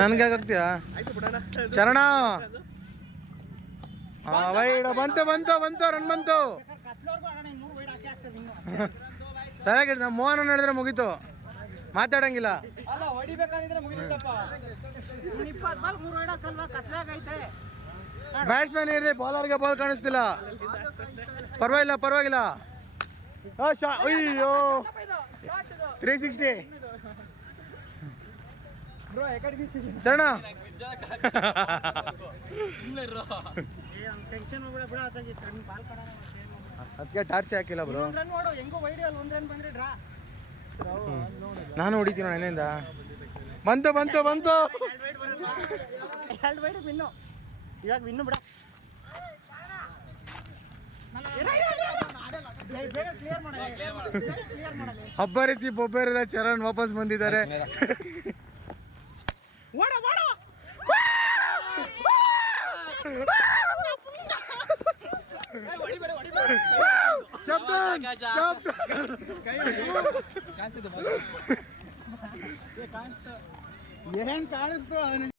ನನ್ಗೆ ಆಗ್ತೀಯಾ ಚರಣ ವೈಡ್ ಬಂತು ರನ್ ಬಂತು ತಲೆಗೆ ನಮ್ಮ ಮೋಹನ್ ಹೇಳಿದ್ರೆ ಮುಗೀತು ಮಾತಾಡಂಗಿಲ್ಲ ಬ್ಯಾಟ್ಸ್ಮನ್ ಇರ್ರಿ ಬೌಲರ್ಗೆ ಬಾಲ್ ಕಾಣಿಸ್ತಿಲ್ಲ ಪರವಾಗಿಲ್ಲ ಅಯ್ಯೋ 360 ಚರಣ ಅದಕ್ಕೆ ಟಾರ್ಚ್ ಹಾಕಿಲ್ಲ ಬ್ರೋ ನಾನು ಹೊಡಿತೀನಿ ನೆನೆಯಿಂದ ಬಂತು ಇವಾಗ ಇನ್ನು ಬಿಡ ಅಬ್ಬರಿಸಿ ಬೊಬ್ಬರದ ಚರಣ್ ವಾಪಸ್ ಬಂದಿದ್ದಾರೆ ಏನ್ ಕಾಣಿಸ್ತು